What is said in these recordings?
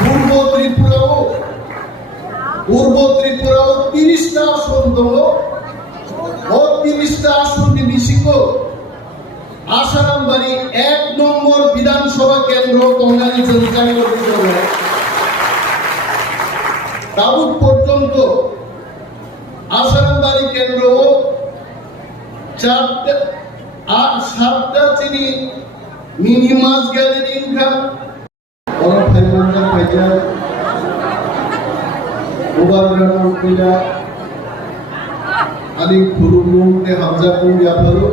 পূর্ব ত্রিপুরাও 30টা আসন দল ও 30টা আসন বিশিষ্ট আসারামবাড়ি 1 নম্বর বিধানসভা কেন্দ্র কংগ্রেস জনসাধারণ দাবুদ পর্যন্ত আসারামবাড়ি কেন্দ্র 7টা চিনি মিনি মাছ গ্যাদারিং খা और फाइनल फाइजा उबारग्राम कोइला आदि खुरुमुं ने हामजापुं याफारो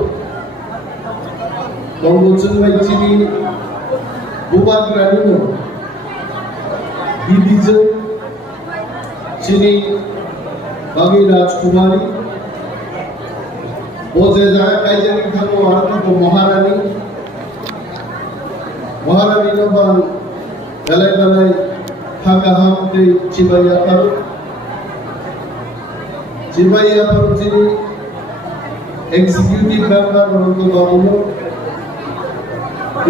बंगोचन बायचिनि उबारग्रामनो बिबिजों चिनि बागी राजकुमारी ओजे जाय कायजानि थांगो आरो महारानी नबां Dalai Hagaham de Chibaya Paru Chini Executive Member Ronto Babu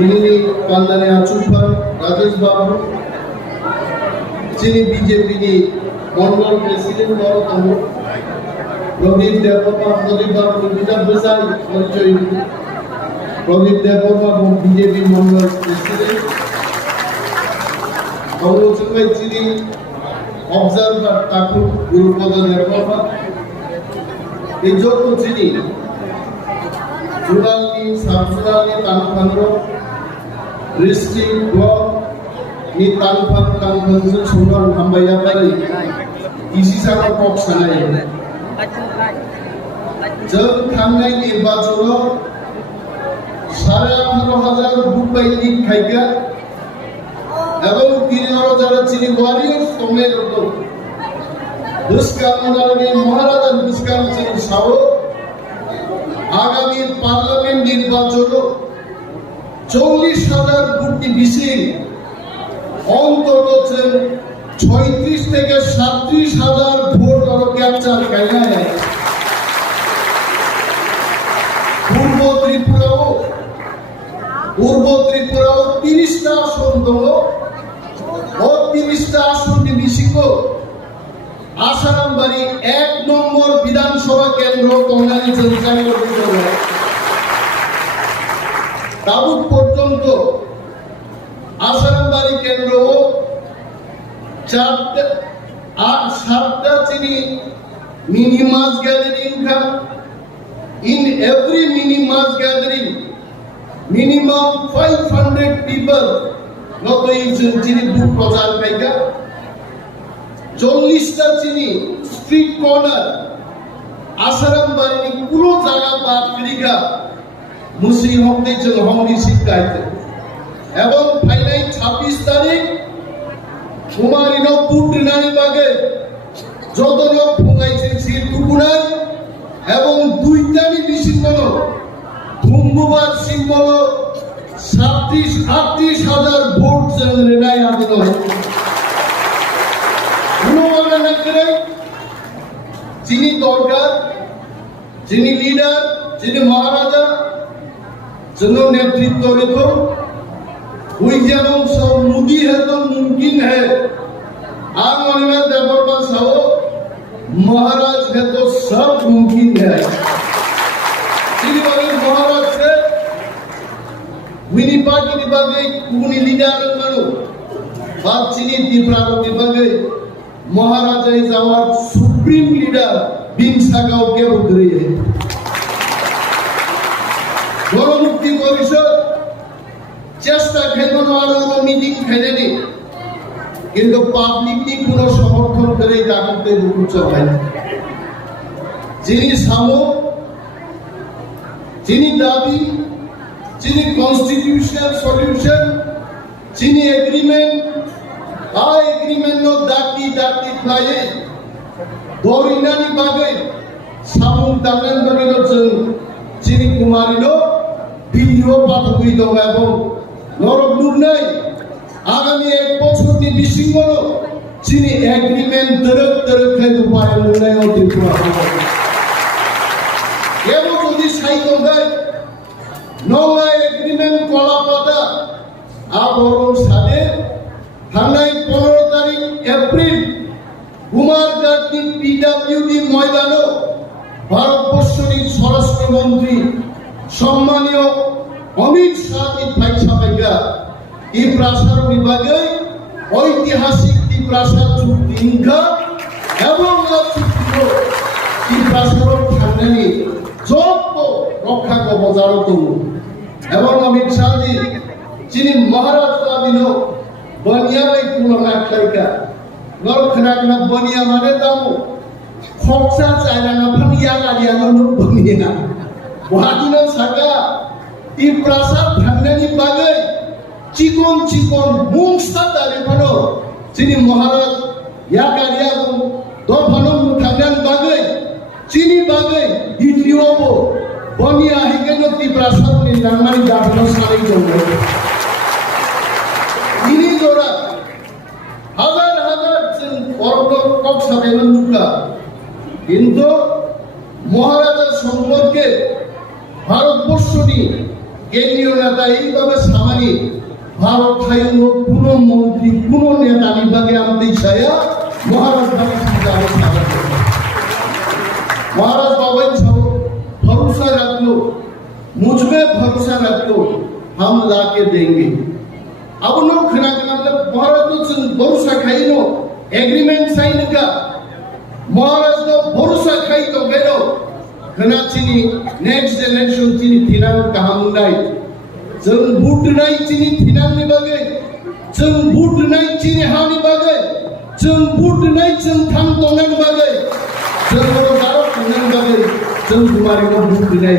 Ini Pandane Achupar Rajesh Babu Chini BJP ni Mandal President Baru Tamu Pradip Babu Nita Besai Marjoy Pradip Babu BJP Mandal President Bangladesh में चीनी observer ताकू गुरुपद निर्माण ये जो कुछ चीनी जुड़ाली सामजुड़ाली तानफानरो दृष्टि ब्लॉक नि तानफान से सुनवार हम्बाया पारी इसी सारा पॉक्स आना है जब थांगने निर्वाचनो 18,500 रुपए की खाइका এবং কিরিয়ারো যারা চিনি ওয়ারিয়র্স তোমরা করতো দুষ্কামনারবি মহারাজা দুষ্কাম চিনি সাও আগামী পার্লামেন্ট নির্বাচন 40,000 ভোটটি বেশি অন্তত 36 থেকে 37,000 ভোট আরো ক্যাপচার কাইনা পূর্ব ত্রিপুরাও 30টা আসন দল ও 30টা আসন বিশিষ্ট আসারামবাড়ি 1 নম্বর বিধানসভা কেন্দ্র কংগ্রেস জনসাধারণ দাবুদ পর্যন্ত আসারামবাড়ি কেন্দ্র 7টা চিনি মিনি মাছ গ্যাদারিং খা in every mini mass gathering minimum 500 people not chini book প্রচার পাইকা 40টা চিনি স্ট্রিট কর্নার আসারামবাড়ি পুরো জায়গা বাদ করিকা মুসি হমনি জন হমনি শিখাইতে এবং ফাইনাল 26 তারিখ কুমারিনো পুটনানি বাগে যত লোক ভুঙাইছে সে টুকুনাই এবং দুইটানি বিশিষ্ট ধুমবুবার সিম্বল 38,000 ভোট রেনাই আদিল যিনি দরকার যিনি লিডার যিনি মহারাজা जनो नेतृत्व तो हुई जेमन सब मोदी है तो मुमकिन है आम में देवरबा साओ महाराज है तो सब मुमकिन है महाराज से मिनी पार्टी विभागे कुनी लीडर मानो बात चीनी दीपराग विभागे महाराज इज आवर सुप्रीम लीडर बिन सागाओ के उतरे है গণমুক্তি পরিষদ চেষ্টা খেলানো আরো মিটিং খেলেনি কিন্তু পাবলিকলি কোনো সমর্থন করে দাবিতে রুকুচ হয় না যিনি সামো যিনি দাবি যিনি কনস্টিটিউশনাল সলিউশন যিনি এগ্রিমেন্ট আ এগ্রিমেন্ট নো দাকি প্লায়ে গরিনানি বাগে সামুন দালেন বগিরজন যিনি কুমারিনো ভিডিও পাঠকই দেব এবং নরকদূর নাই আগামী এক বছরটি বিশৃঙ্খল যিনি এগ্রিমেন্ট দরকার উপায় নির্ণয় ত্রিপুরা এবং যদি সাইকেল দেয় নয়া এগ্রিমেন্ট কলা পাতা আবরণ সাথে থানায় ময়দানও ভারতবর্ষের স্বরাষ্ট্রমন্ত্রী সম্মানীয় অমিত শাহ ফাইসাবাইগা এই প্রাসাদ বিভাগে ঐতিহাসিক এই প্রাসাদ চুক্তি ইনকা এবং চুক্তি এই প্রাসাদ থাকলেনি যত রক্ষা কবচার তবু এবং অমিত শাহজি যিনি মহারাজ দাবিন বনিয়া বাই পুনরায় খাইকা গরখনাগনা বনিয়া মানে দামু খরচা চাইনা ফানিয়া গাড়িয়ানো বনিয়া ওহাদিনা সাকা এই প্রাসাদ ভাঙনানি বাগৈ চিকন চিকন মুংসা দাবিফানো যিনি মহারাজ ইয়া গাড়িয়াগো দফানো মুথাগান বাগৈ চিনি বাগৈ দিদিওবো বনিয়া হিগেনো এই প্রাসাদ নি নামানি দাফানো সারাই জমে ইনি জোড়া হাজার হাজার অর্থ সাবেন মুখা কিন্তু মহারাজার সম্পর্কে ভারতবর্ষটি কেন্দ্রীয় নেতা এইভাবে সামানি ভারত হাইন কোন মন্ত্রী কোন নেতা বিভাগে আমাদের ছায়া মহারাজ বাবু महाराज बाबा भरोसा रख लो मुझ में भरोसा रख लो हम लाके देंगे अब लोग खना मतलब महाराज तो भरोसा खाई नो एग्रीमेंट साइन का महाराज तो भरोसा खाई तो गेलो खना चिनी नेक्स्ट जनरेशन चिनी थिनाम कहां मुंडाई जों बुट नाय चिनी थिनाम नि बागे जों बुट नाय चिनी हानि बागे जों बुट नाय जों थाम तंगान बागे जों दारो तंगान बागे जों गुमारि को बुट नाय